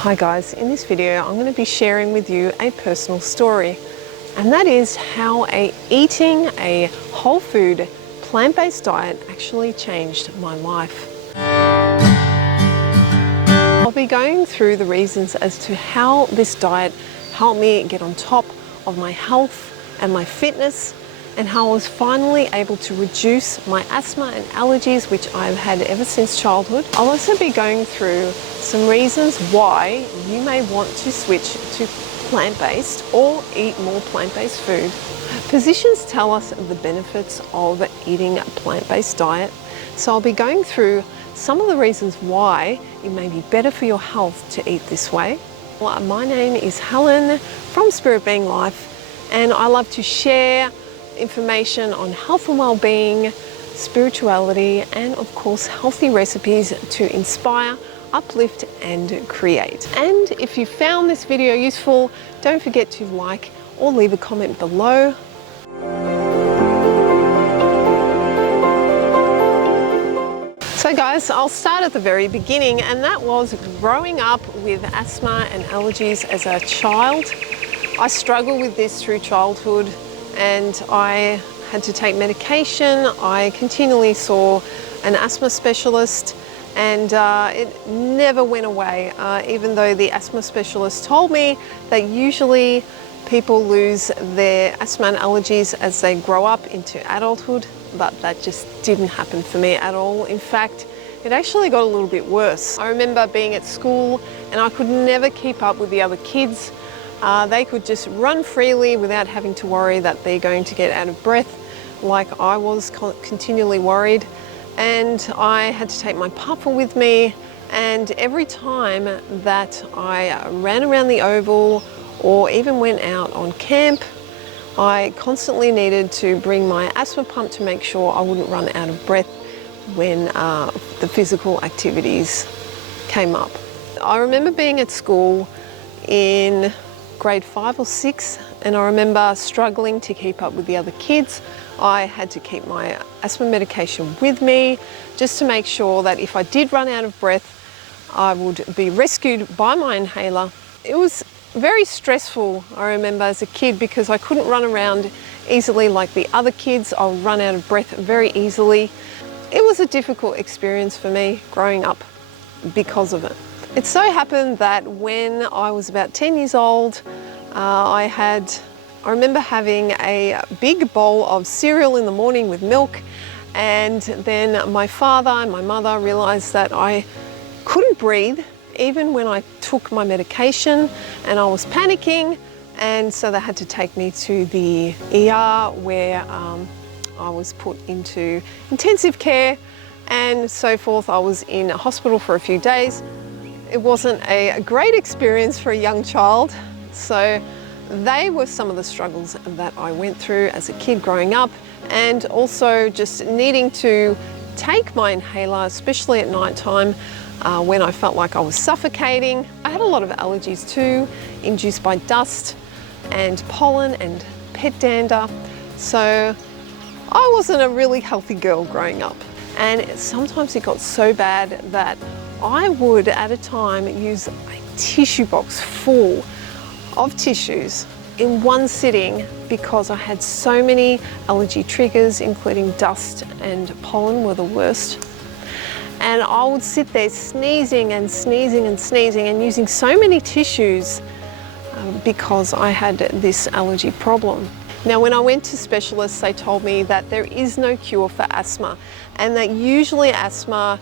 Hi guys, in this video I'm going to be sharing with you a personal story, and that is how eating a whole food plant-based diet actually changed my life. I'll be going through the reasons as to how this diet helped me get on top of my health and my fitness, and how I was finally able to reduce my asthma and allergies, which I've had ever since childhood. I'll also be going through some reasons why you may want to switch to plant-based or eat more plant-based food. Physicians tell us the benefits of eating a plant-based diet, so I'll be going through some of the reasons why it may be better for your health to eat this way. Well, my name is Helen from Spirit Being Life, and I love to share information on health and well-being, spirituality, and of course healthy recipes to inspire, uplift and create. And if you found this video useful, don't forget to like or leave a comment below. So guys, I'll start at the very beginning, and that was growing up with asthma and allergies as a child. I struggled with this through childhood, and I had to take medication. I continually saw an asthma specialist, and it never went away, even though the asthma specialist told me that usually people lose their asthma and allergies as they grow up into adulthood, but that just didn't happen for me at all. In fact, it actually got a little bit worse. I remember being at school and I could never keep up with the other kids. They could just run freely without having to worry that they're going to get out of breath, like I was continually worried. And I had to take my puffer with me, and every time that I ran around the oval or even went out on camp, I constantly needed to bring my asthma pump to make sure I wouldn't run out of breath when the physical activities came up. I remember being at school in grade 5 or 6, and I remember struggling to keep up with the other kids. I had to keep my asthma medication with me just to make sure that if I did run out of breath, I would be rescued by my inhaler. It was very stressful, I remember, as a kid, because I couldn't run around easily like the other kids. I would run out of breath very easily. It was a difficult experience for me growing up because of it. It so happened that when I was about 10 years old, I remember having a big bowl of cereal in the morning with milk, and then my father and my mother realized that I couldn't breathe even when I took my medication, and I was panicking, and so they had to take me to the ER where I was put into intensive care and so forth. I was in a hospital for a few days. It wasn't a great experience for a young child, so they were some of the struggles that I went through as a kid growing up, and also just needing to take my inhaler, especially at night time when I felt like I was suffocating. I had a lot of allergies too, induced by dust and pollen and pet dander, so I wasn't a really healthy girl growing up. And sometimes it got so bad that I would at a time use a tissue box full of tissues in one sitting because I had so many allergy triggers, including dust and pollen were the worst. And I would sit there sneezing and sneezing and sneezing and using so many tissues because I had this allergy problem. Now, when I went to specialists, they told me that there is no cure for asthma, and that usually asthma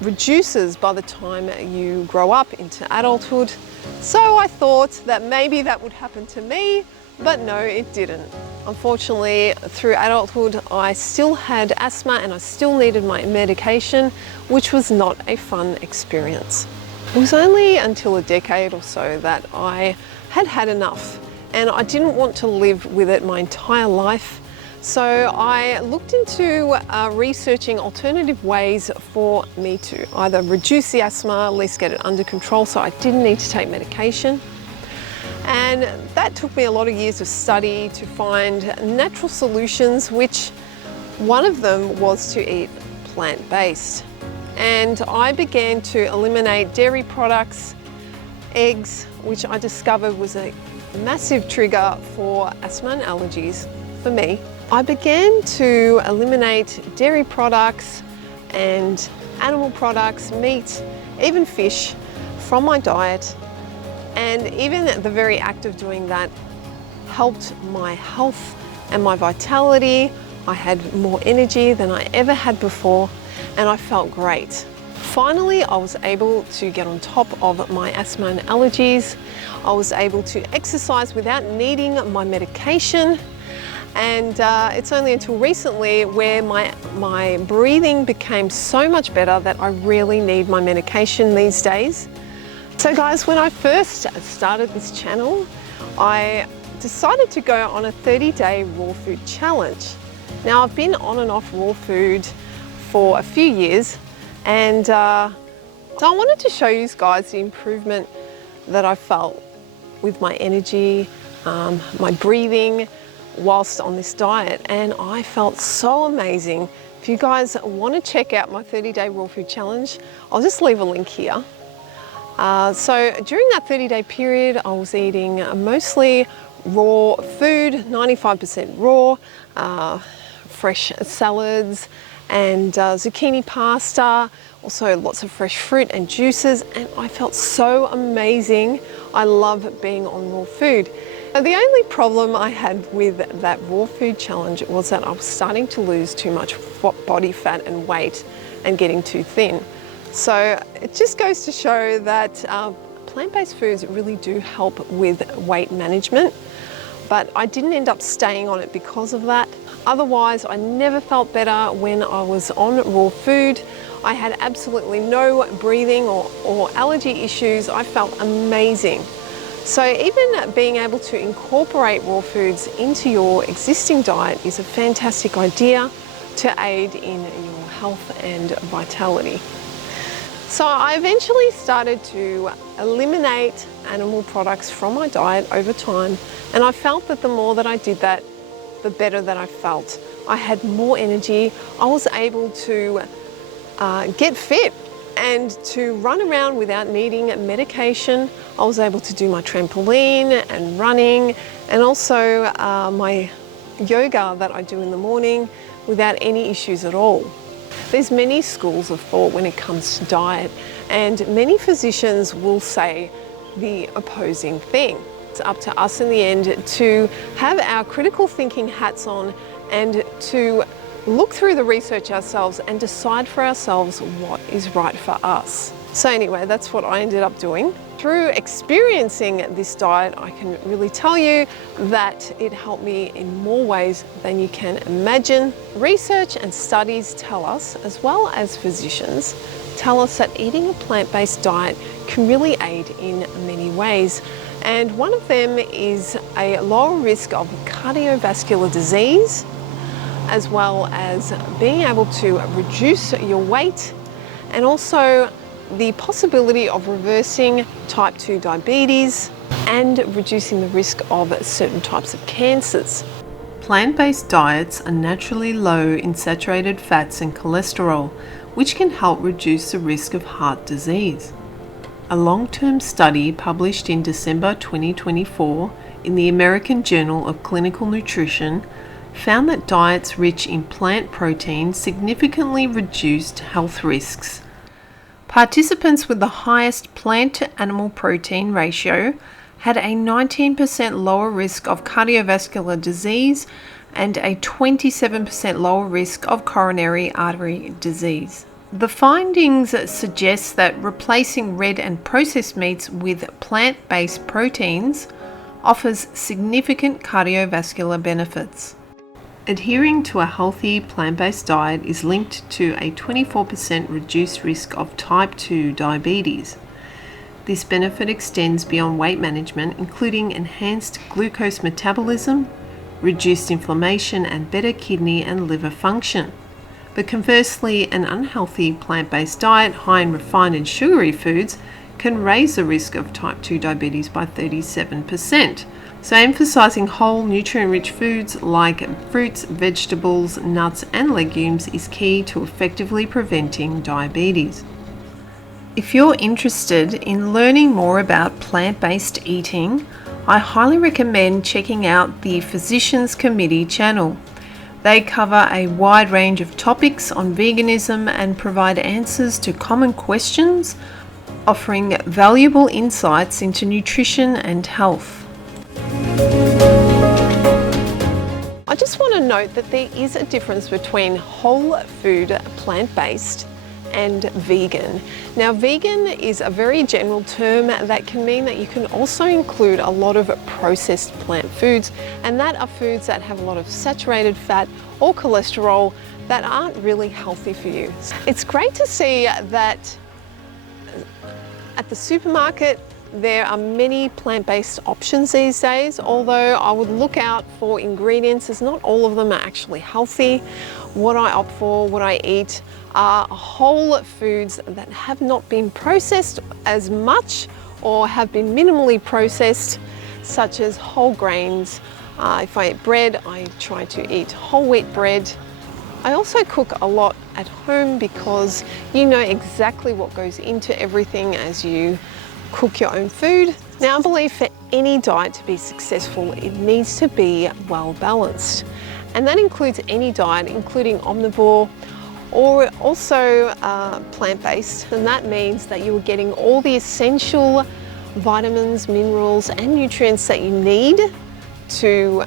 reduces by the time you grow up into adulthood. So I thought that maybe that would happen to me, but no, it didn't. Unfortunately, through adulthood, I still had asthma and I still needed my medication, which was not a fun experience. It was only until a decade or so that I had had enough, and I didn't want to live with it my entire life. So I looked into researching alternative ways for me to either reduce the asthma, at least get it under control so I didn't need to take medication. And that took me a lot of years of study to find natural solutions, which one of them was to eat plant-based. And I began to eliminate dairy products, eggs, which I discovered was a massive trigger for asthma and allergies for me. I began to eliminate dairy products and animal products, meat, even fish from my diet, and even the very act of doing that helped my health and my vitality. I had more energy than I ever had before, and I felt great. Finally, I was able to get on top of my asthma and allergies. I was able to exercise without needing my medication. And it's only until recently where my breathing became so much better that I really need my medication these days. So guys, when I first started this channel, I decided to go on a 30-day raw food challenge. Now, I've been on and off raw food for a few years, and so I wanted to show you guys the improvement that I felt with my energy, my breathing, whilst on this diet, and I felt so amazing. If you guys want to check out my 30-day raw food challenge, I'll just leave a link here. So during that 30-day period, I was eating mostly raw food, 95% raw, fresh salads and zucchini pasta, also lots of fresh fruit and juices, and I felt so amazing. I love being on raw food. The only problem I had with that raw food challenge was that I was starting to lose too much body fat and weight and getting too thin. So it just goes to show that plant-based foods really do help with weight management, but I didn't end up staying on it because of that. Otherwise, I never felt better when I was on raw food. I had absolutely no breathing or allergy issues. I felt amazing. So even being able to incorporate raw foods into your existing diet is a fantastic idea to aid in your health and vitality. So I eventually started to eliminate animal products from my diet over time, and I felt that the more that I did that, the better that I felt. I had more energy. I was able to get fit and to run around without needing medication. I was able to do my trampoline and running, and also my yoga that I do in the morning without any issues at all. There's many schools of thought when it comes to diet, and many physicians will say the opposing thing. It's up to us in the end to have our critical thinking hats on and to look through the research ourselves and decide for ourselves what is right for us. So anyway, that's what I ended up doing. Through experiencing this diet, I can really tell you that it helped me in more ways than you can imagine. Research and studies tell us, as well as physicians, tell us that eating a plant-based diet can really aid in many ways. And one of them is a lower risk of cardiovascular disease, as well as being able to reduce your weight, and also the possibility of reversing type 2 diabetes and reducing the risk of certain types of cancers. Plant-based diets are naturally low in saturated fats and cholesterol, which can help reduce the risk of heart disease. A long-term study published in December 2024 in the American Journal of Clinical Nutrition found that diets rich in plant protein significantly reduced health risks. Participants with the highest plant-to-animal protein ratio had a 19% lower risk of cardiovascular disease and a 27% lower risk of coronary artery disease. The findings suggest that replacing red and processed meats with plant-based proteins offers significant cardiovascular benefits. Adhering to a healthy plant-based diet is linked to a 24% reduced risk of type 2 diabetes. This benefit extends beyond weight management, including enhanced glucose metabolism, reduced inflammation, and better kidney and liver function. But conversely, an unhealthy plant-based diet high in refined and sugary foods can raise the risk of type 2 diabetes by 37%. So emphasizing whole, nutrient-rich foods like fruits, vegetables, nuts, and legumes is key to effectively preventing diabetes. If you're interested in learning more about plant-based eating, I highly recommend checking out the Physicians Committee channel. They cover a wide range of topics on veganism and provide answers to common questions, offering valuable insights into nutrition and health. I just want to note that there is a difference between whole food plant-based and vegan. Now, vegan is a very general term that can mean that you can also include a lot of processed plant foods, and that are foods that have a lot of saturated fat or cholesterol that aren't really healthy for you. It's great to see that at the supermarket there are many plant-based options these days, although I would look out for ingredients as not all of them are actually healthy. What I opt for, what I eat, are whole foods that have not been processed as much or have been minimally processed, such as whole grains. If I eat bread, I try to eat whole wheat bread. I also cook a lot at home because you know exactly what goes into everything as you cook your own food. Now, I believe for any diet to be successful, it needs to be well balanced. And that includes any diet, including omnivore or also plant-based. And that means that you are getting all the essential vitamins, minerals, and nutrients that you need to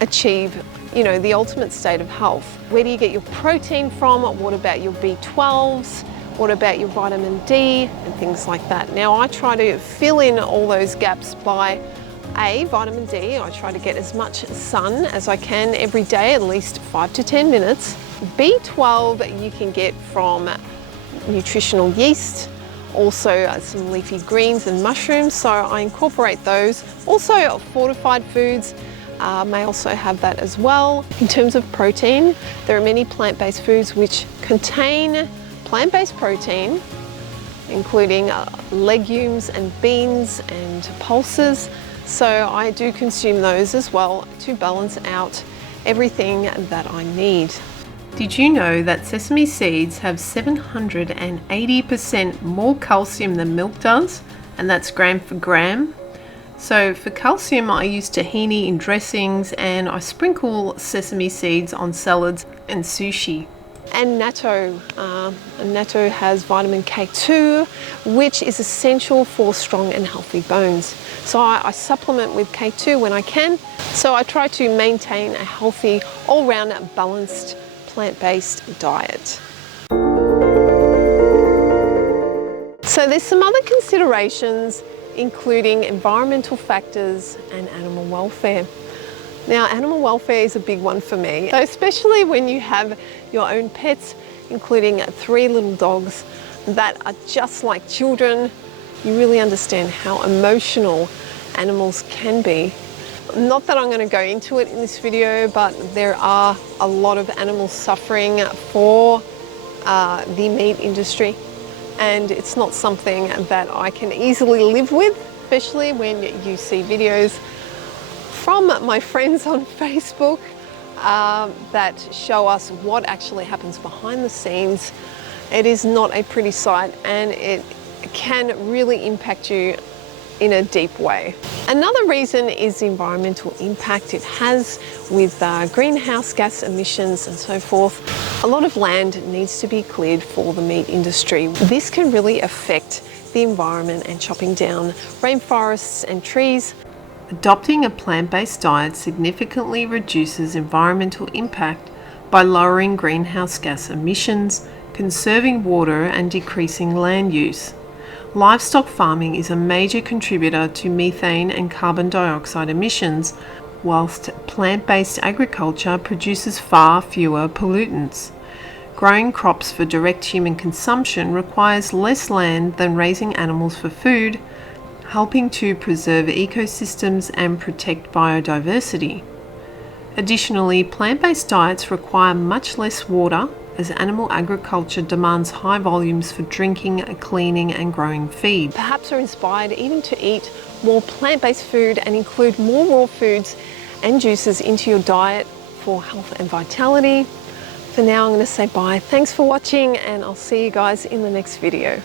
achieve, you know, the ultimate state of health. Where do you get your protein from? What about your B12s? What about your vitamin D and things like that? Now, I try to fill in all those gaps by vitamin D. I try to get as much sun as I can every day, at least 5 to 10 minutes. B12 you can get from nutritional yeast, also some leafy greens and mushrooms, so I incorporate those. Also, fortified foods may also have that as well. In terms of protein, there are many plant-based foods which contain plant-based protein, including legumes and beans and pulses. So I do consume those as well to balance out everything that I need. Did you know that sesame seeds have 780% more calcium than milk does? And that's gram for gram. So for calcium, I use tahini in dressings, and I sprinkle sesame seeds on salads and sushi. And natto. Natto has vitamin K2, which is essential for strong and healthy bones. So I supplement with K2 when I can. So I try to maintain a healthy, all-round balanced plant-based diet. So there's some other considerations, including environmental factors and animal welfare. Now, animal welfare is a big one for me, so especially when you have your own pets, including 3 little dogs that are just like children. You really understand how emotional animals can be. Not that I'm going to go into it in this video, but there are a lot of animals suffering for the meat industry, and it's not something that I can easily live with, especially when you see videos from my friends on Facebook that show us what actually happens behind the scenes. It is not a pretty sight, and it can really impact you in a deep way. Another reason is the environmental impact it has with greenhouse gas emissions and so forth. A lot of land needs to be cleared for the meat industry. This can really affect the environment, and chopping down rainforests and trees. Adopting a plant-based diet significantly reduces environmental impact by lowering greenhouse gas emissions, conserving water, and decreasing land use. Livestock farming is a major contributor to methane and carbon dioxide emissions, whilst plant-based agriculture produces far fewer pollutants. Growing crops for direct human consumption requires less land than raising animals for food, helping to preserve ecosystems and protect biodiversity. Additionally, plant-based diets require much less water, as animal agriculture demands high volumes for drinking, cleaning, and growing feed. Perhaps are inspired even to eat more plant-based food and include more raw foods and juices into your diet for health and vitality. For now, I'm going to say bye. Thanks for watching, and I'll see you guys in the next video.